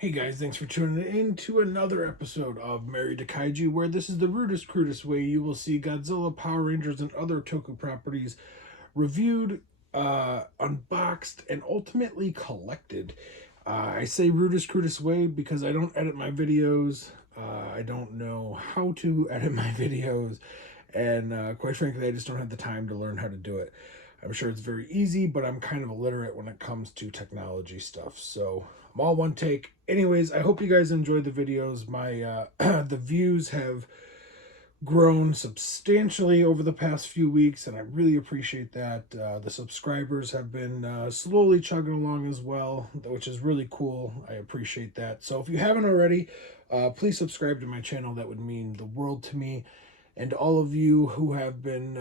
Hey guys, thanks for tuning in to another episode of Married to Kaiju, where this is the rudest, crudest way you will see Godzilla, Power Rangers, and other Toku properties reviewed, unboxed, and ultimately collected. I say rudest, crudest way because I don't edit my videos. I don't know how to edit my videos, and quite frankly, I just don't have the time to learn how to do it. I'm sure it's very easy, but I'm kind of illiterate when it comes to technology stuff. So I'm all one take. Anyways, I hope you guys enjoyed the videos. My the views have grown substantially over the past few weeks, and I really appreciate that. The subscribers have been slowly chugging along as well, which is really cool. I appreciate that. So if you haven't already, please subscribe to my channel. That would mean the world to me. And all of you who have been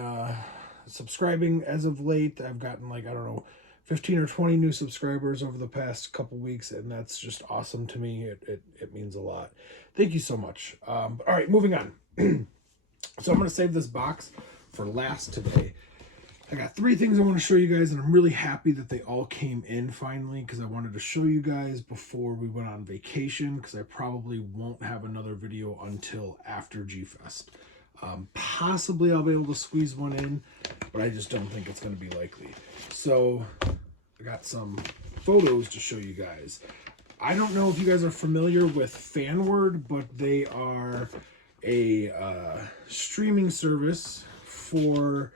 subscribing as of late, I've gotten like, I don't know, 15 or 20 new subscribers over the past couple weeks, and that's just awesome to me. It means a lot. Thank you so much. All right, moving on. So I'm going to save this box for last today. I got 3 things I want to show you guys, and I'm really happy that they all came in finally because I wanted to show you guys before we went on vacation because I probably won't have another video until after G-Fest. Possibly I'll be able to squeeze one in, but I just don't think it's going to be likely. So I got some photos to show you guys. I don't know if you guys are familiar with FanWord, but they are a streaming service for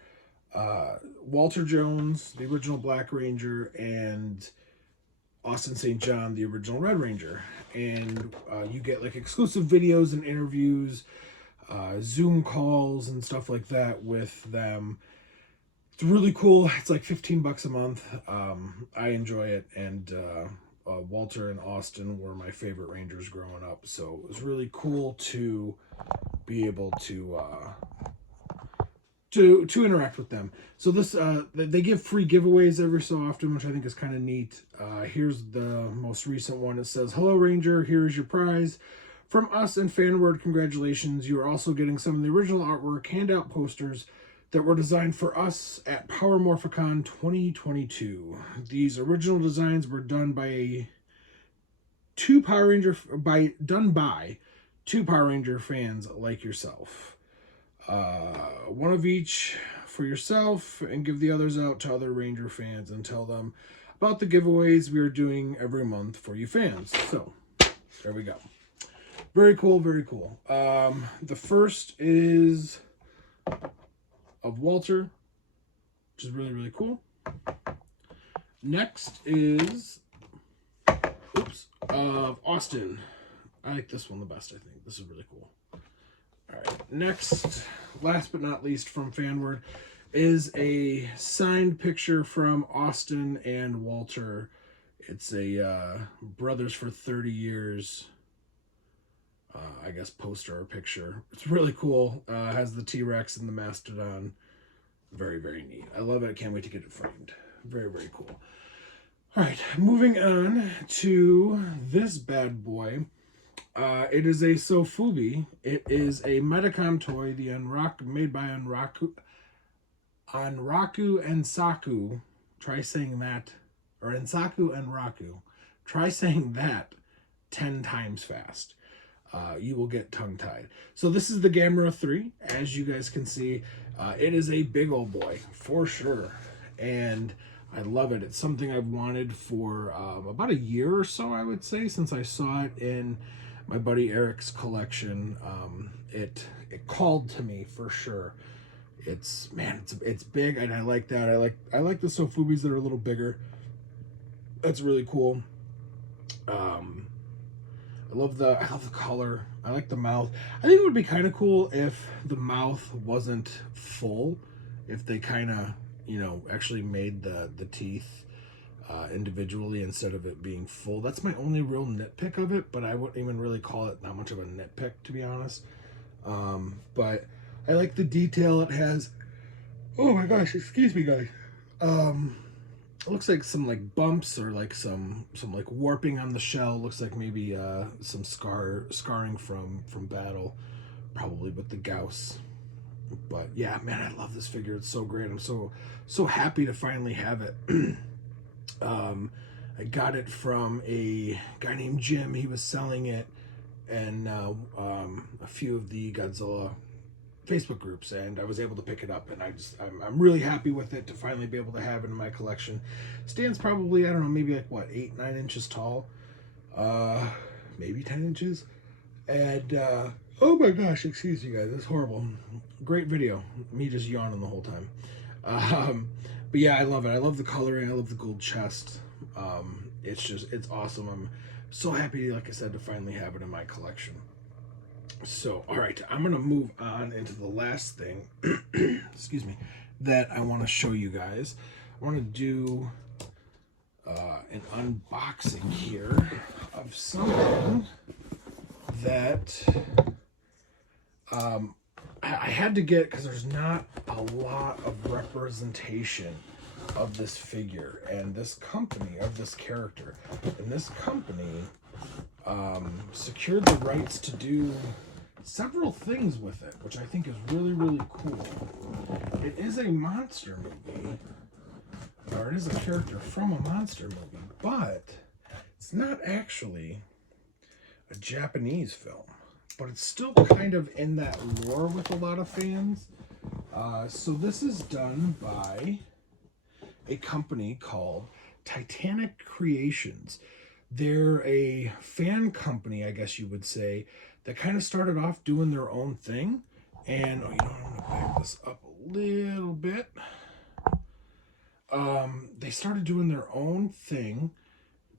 Walter Jones, the original Black Ranger, and Austin St. John, the original Red Ranger. And you get like exclusive videos and interviews, Zoom calls and stuff like that with them. It's really cool. It's like $15 a month. I enjoy it, and Walter and Austin were my favorite Rangers growing up, so it was really cool to be able to interact with them. So this they give free giveaways every so often, which I think is kind of neat. Here's the most recent one. It says, "Hello Ranger, here is your prize. From us and FanWord, congratulations. You are also getting some of the original artwork, handout posters that were designed for us at Power Morphicon 2022. These original designs were done by two Power Ranger fans like yourself. One of each for yourself, and give the others out to other Ranger fans and tell them about the giveaways we are doing every month for you fans." So there we go. Very cool, very cool. The first is of Walter, which is really, really cool. Next is of Austin. I like this one the best, I think. This is really cool. All right, next, last but not least from FanWord, is a signed picture from Austin and Walter. It's a Brothers for 30 Years, I guess, poster or picture. It's really cool. Has the T-Rex and the Mastodon. Very, very neat. I love it. I can't wait to get it framed. Very, very cool. All right, moving on to this bad boy. It is a sufubi. It is a Medicom toy, the Anraku, made by Anraku Ansaku. Try saying that, or Ansaku Anraku. Try saying that 10 times fast. You will get tongue-tied. So this is the Gamera 3. As you guys can see, it is a big old boy, for sure. And I love it. It's something I've wanted for about a year or so, I would say, since I saw it in my buddy Eric's collection. It called to me, for sure. It's big, and I like that. I like the sofubis that are a little bigger. That's really cool. I love the color. I like the mouth. I think it would be kind of cool if the mouth wasn't full. If they kind of, actually made the teeth individually instead of it being full. That's my only real nitpick of it, but I wouldn't even really call it that much of a nitpick, to be honest. But I like the detail it has. Oh my gosh, excuse me, guys. It looks like some like bumps or like some like warping on the shell. Looks like maybe some scarring from battle, probably with the Gauss. But yeah, man, I love this figure. It's so great. I'm so happy to finally have it. I got it from a guy named Jim. He was selling it, and a few of the Godzilla Facebook groups, and I was able to pick it up, and I'm really happy with it to finally be able to have it in my collection. Stands probably, I don't know, maybe like what, 8-9 inches tall, maybe 10 inches, and oh my gosh, excuse you guys, it's horrible. Great video, me just yawning the whole time. But yeah, I love it. I love the coloring. I love the gold chest. It's awesome. I'm so happy, like I said, to finally have it in my collection. So, all right, I'm going to move on into the last thing, excuse me, that I want to show you guys. I want to do an unboxing here of something that I had to get because there's not a lot of representation of this figure and this company, of this character. And this company secured the rights to do several things with it, which I think is really, really cool. It is a monster movie, or it is a character from a monster movie, but it's not actually a Japanese film, but it's still kind of in that lore with a lot of fans. So this is done by a company called Titanic Creations. They're a fan company, I guess you would say, that kind of started off doing their own thing. And, I'm going to back this up a little bit. They started doing their own thing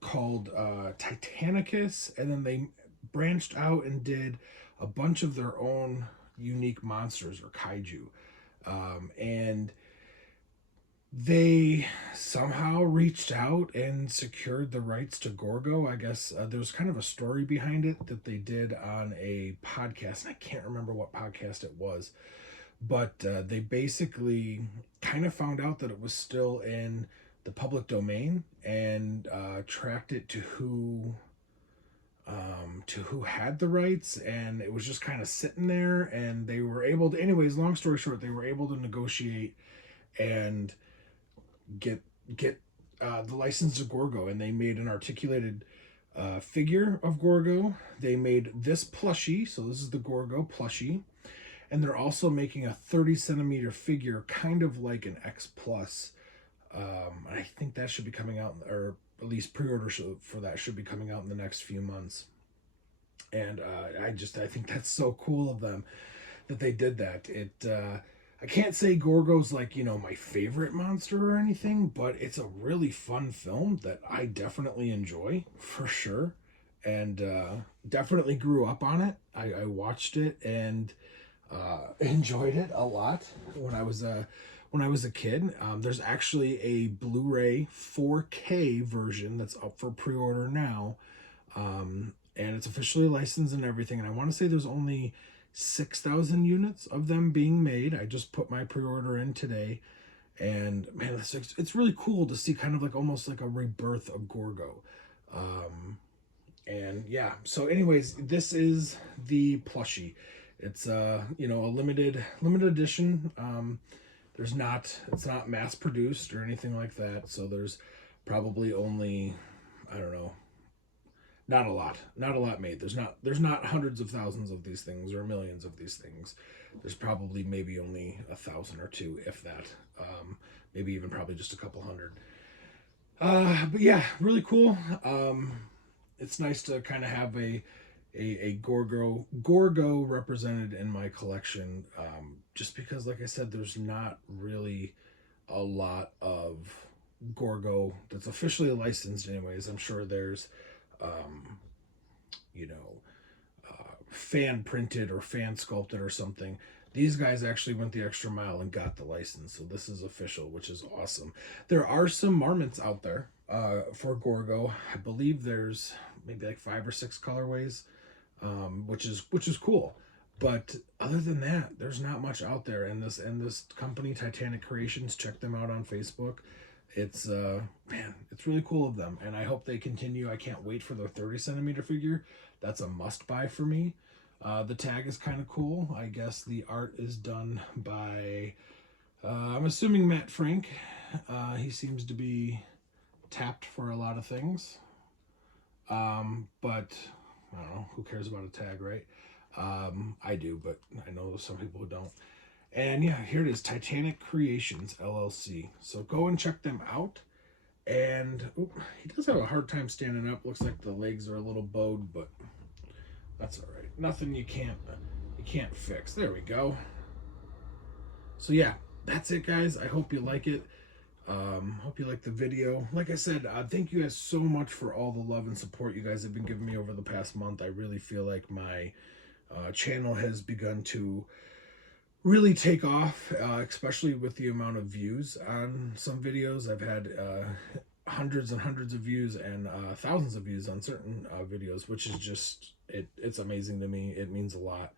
called Titanicus, and then they branched out and did a bunch of their own unique monsters, or kaiju. And they somehow reached out and secured the rights to Gorgo. I guess there's kind of a story behind it that they did on a podcast, and I can't remember what podcast it was, but they basically kind of found out that it was still in the public domain and tracked it to who had the rights, and it was just kind of sitting there, and they were able to, anyways, long story short, they were able to negotiate and get the license to Gorgo, and they made an articulated figure of Gorgo. They made this plushie, so this is the Gorgo plushie, and they're also making a 30 centimeter figure, kind of like an X Plus. I think that should be coming out, or at least pre-order for that should be coming out in the next few months. And I think that's so cool of them that they did that. I can't say Gorgo's like, my favorite monster or anything, but it's a really fun film that I definitely enjoy, for sure. And definitely grew up on it. I watched it and enjoyed it a lot when I was a kid. There's actually a Blu-ray 4K version that's up for pre-order now. And it's officially licensed and everything. And I want to say there's only 6,000 units of them being made. I just put my pre-order in today, and man, it's really cool to see kind of like almost like a rebirth of Gorgo. And yeah, so anyways, this is the plushie. It's a limited edition. It's not mass produced or anything like that, so there's probably only, I don't know, not a lot made. There's not hundreds of thousands of these things or millions of these things. There's probably maybe only 1,000 or 2, if that. Maybe even probably just a couple hundred. But yeah, really cool. It's nice to kind of have a Gorgo represented in my collection. Just because, like I said, there's not really a lot of Gorgo that's officially licensed anyways. I'm sure there's fan printed or fan sculpted or something. These guys actually went the extra mile and got the license, so this is official, which is awesome. There are some marmots out there for Gorgo. I believe there's maybe like 5 or 6 colorways, which is cool. But other than that, there's not much out there. And this company, Titanic Creations, check them out on Facebook. It's it's really cool of them, and I hope they continue. I can't wait for the 30 centimeter figure. That's a must buy for me. The tag is kind of cool. I guess the art is done by I'm assuming Matt Frank. He seems to be tapped for a lot of things. But I don't know, who cares about a tag, right? I do, but I know some people who don't. And yeah, here it is, Titanic Creations LLC. So go and check them out. And he does have a hard time standing up. Looks like the legs are a little bowed, but that's all right. Nothing you can't fix. There we go. So yeah, that's it, guys. I hope you like it. Hope you like the video. Like I said, thank you guys so much for all the love and support you guys have been giving me over the past month. I really feel like my channel has begun to really take off, especially with the amount of views on some videos. I've had hundreds and hundreds of views and thousands of views on certain videos, which is just, it's amazing to me. It means a lot.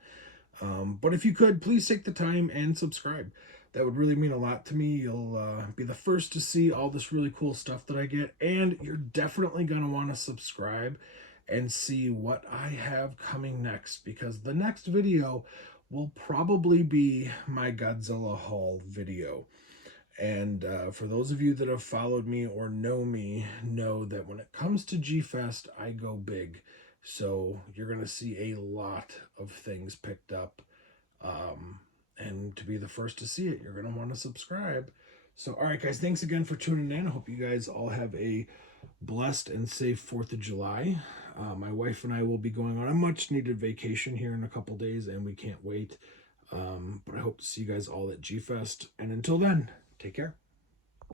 But if you could, please take the time and subscribe. That would really mean a lot to me. You'll be the first to see all this really cool stuff that I get, and you're definitely going to want to subscribe and see what I have coming next, because the next video will probably be my Godzilla haul video. And for those of you that have followed me or know me, know that when it comes to G-Fest, I go big. So you're going to see a lot of things picked up. And to be the first to see it, you're going to want to subscribe. So, all right, guys, thanks again for tuning in. I hope you guys all have a blessed and safe 4th of July. My wife and I will be going on a much-needed vacation here in a couple days, and we can't wait. But I hope to see you guys all at G-Fest. And until then, take care.